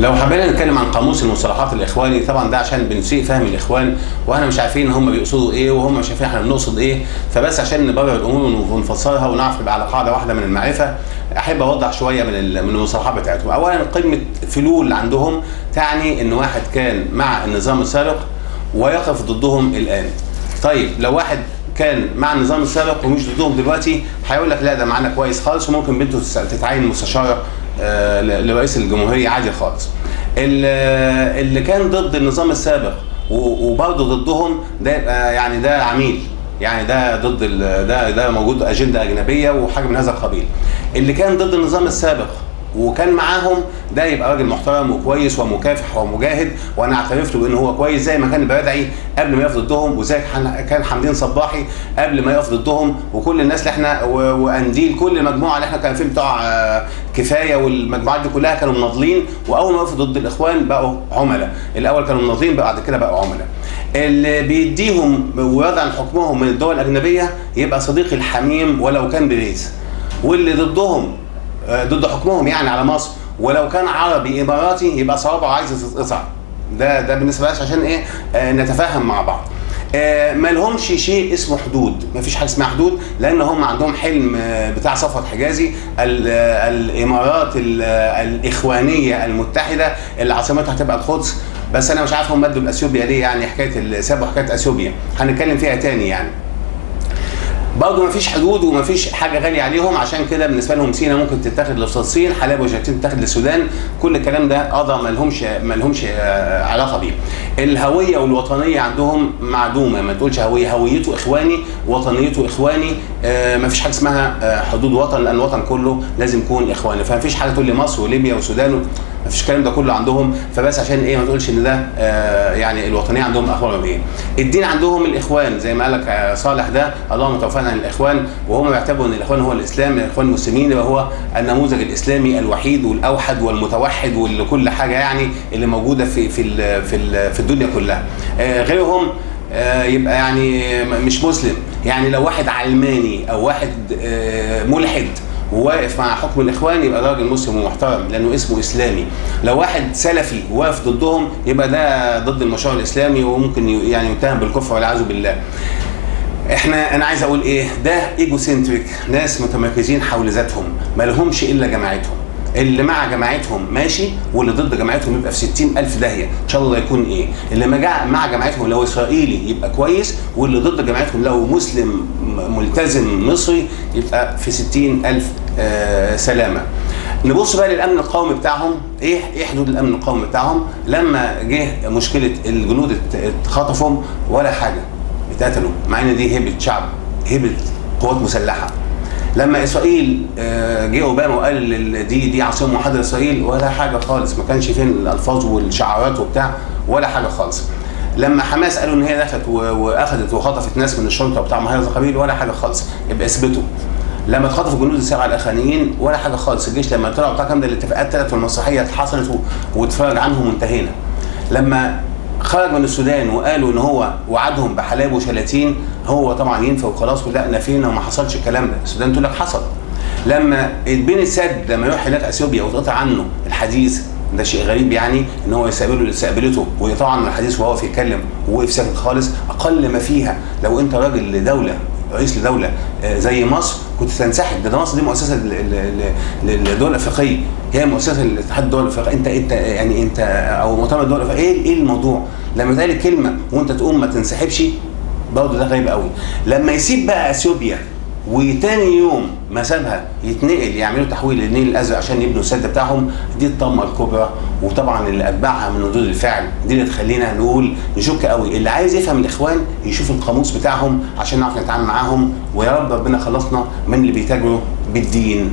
لو حبينا نتكلم عن قاموس المصطلحات الاخواني، طبعا ده عشان بنسيء فهم الاخوان واحنا مش عارفين هم بيقصدوا ايه وهم مش عارفين احنا بنقصد ايه، فبس عشان نبرر الامور ونفسرها ونعرف نبقى على قاعده واحده من المعرفه، احب اوضح شويه من المصطلحات بتاعتهم. اولا كلمه فلول عندهم تعني ان واحد كان مع النظام السابق ويقف ضدهم الان. طيب لو واحد كان مع النظام السابق ومش ضدهم دلوقتي هيقول لك لا ده معانا كويس خالص وممكن بنته تتعين مستشاره لرئيس الجمهوريه عادي خالص. اللي كان ضد النظام السابق وبرضه ضدهم ده يبقى يعني ده عميل، يعني ده ضد ده موجود اجنده اجنبيه وحاجه من هذا القبيل. اللي كان ضد النظام السابق وكان معاهم ده يبقى راجل محترم وكويس ومكافح ومجاهد، وانا اعترفت بان هو كويس زي ما كان البرادعي قبل ما يقف ضدهم، وزي كان حمدين صباحي قبل ما يقف ضدهم، وكل الناس اللي احنا وانديل كل المجموعه اللي احنا كان فيه بتوع كفايه والمجموعات دي كلها كانوا مناضلين، واول ما وقفوا ضد الاخوان بقوا عملاء. الاول كانوا مناضلين بعد كده بقوا عملاء. اللي بيديهم ويضع عن حكمهم من الدول الاجنبيه يبقى صديقي الحميم ولو كان بريز، واللي ضدهم ضد حكمهم يعني على مصر ولو كان عربي اماراتي يبقى صوابعه عايزه تتقطع. ده بالنسبه لنا عشان ايه نتفاهم مع بعض. ما لهمش شيء اسمه حدود، ما فيش حاجه اسمها حدود، لان هم عندهم حلم بتاع صفوت حجازي، الامارات الاخوانيه المتحده اللي عاصمتها هتبقى القدس. بس انا مش عارف هم مدوا لاثيوبيا ليه، يعني حكايه سابوا حكايه اثيوبيا هنتكلم فيها تاني. يعني برضه مفيش حدود ومفيش حاجه غاليه عليهم، عشان كده بالنسبه لهم سينا ممكن تتاخد لفلسطين، حلب وجرتين تتاخد للسودان، كل الكلام ده قضى ما لهمش علاقه بيه. الهويه والوطنيه عندهم معدومه، ما تقولش هويته اخواني وطنيته اخواني، مفيش حاجه اسمها حدود وطن، لان الوطن كله لازم يكون اخواني، فمفيش حاجه تقول لي مصر وليبيا والسودان مفيش الكلام ده كله عندهم. فبس عشان ايه ما تقولش ان ده يعني الوطنيه عندهم اخبار بايه. الدين عندهم الاخوان زي ما قال لك صالح، ده اللهم توفقنا عن الاخوان، وهم يعتبروا ان الاخوان هو الاسلام، الاخوان المسلمين وهو النموذج الاسلامي الوحيد والاوحد والمتوحد وكل حاجه يعني اللي موجوده في الدنيا كلها. غيرهم يبقى يعني مش مسلم. يعني لو واحد علماني او واحد ملحد وواقف مع حكم الاخوان يبقى ده راجل مسلم ومحترم لانه اسمه اسلامي. لو واحد سلفي واقف ضدهم يبقى ده ضد المشروع الاسلامي وممكن يعني يتهم بالكفر والعياذ بالله. انا عايز اقول ايه، ده ايجو سنتريك، ناس متمركزين حول ذاتهم ما لهمش الا جماعتهم. اللي مع جماعتهم ماشي واللي ضد جماعتهم يبقى في 60,000 داهيه، ان شاء الله يكون ايه. اللي مع جماعتهم لو اسرائيلي يبقى كويس، واللي ضد جماعتهم لو مسلم ملتزم مصري يبقى في 60,000 سلامه. نبص بقى للامن القومي بتاعهم، ايه حدود الامن القومي بتاعهم. لما جه مشكله الجنود اتخطفوا ولا حاجه، اتقتلوا، مع ان دي هيبه شعب، هيبه قوات مسلحه. لما اسرائيل جه اوباما وقال دي عاصمه موحده لاسرائيل ولا حاجه خالص، ما كانش فين الالفاظ والشعارات وبتاع ولا حاجه خالص. لما حماس قالوا ان هي دخلت واخذت وخطفت ناس من الشرطه وبتاع ما هذا القبيل ولا حاجه خالص، يبقى اثبتوا. لما اتخطفوا الجنود السبعه الاخرانيين ولا حاجه خالص، الجيش لما طلعوا بتاع كام ده الاتفاقات طلعت والمسرحيه اتحصلت واتفرج عنهم وانتهينا. لما خرج من السودان وقالوا ان هو وعدهم بحلاب وشلاتين، هو طبعا ينفى وخلاص ولا نفينا وما حصلش الكلام ده، السودان تقول لك حصل. لما اتبني السد، لما يروح هناك اثيوبيا وتقطع عنه الحديث، ده شيء غريب يعني ان هو يستقبله اللي استقبلته ويقطع عنه الحديث وهو يتكلم ووقف ساكت خالص. اقل ما فيها لو انت راجل لدوله، رئيس لدوله زي مصر كنت تنسحب. ده مصر دي مؤسسه للدول الافريقيه، هي مؤسسه لاتحاد الدول الافريقيه، انت او مؤتمر الدول الافريقيه، ايه الموضوع؟ لما تقال الكلمه وانت تقوم ما تنسحبش برضه ده غريب قوي. لما يسيب بقى اثيوبيا وتاني يوم ما سابها يتنقل يعملوا تحويل للنيل الازرق عشان يبنوا السد بتاعهم، دي الطامه الكبرى. وطبعا اللي اتبعها من ردود الفعل دي اللي تخلينا نقول نشك قوي. اللي عايز يفهم الاخوان يشوف القاموس بتاعهم عشان نعرف نتعامل معاهم، ويا رب ربنا خلصنا من اللي بيتاجروا بالدين.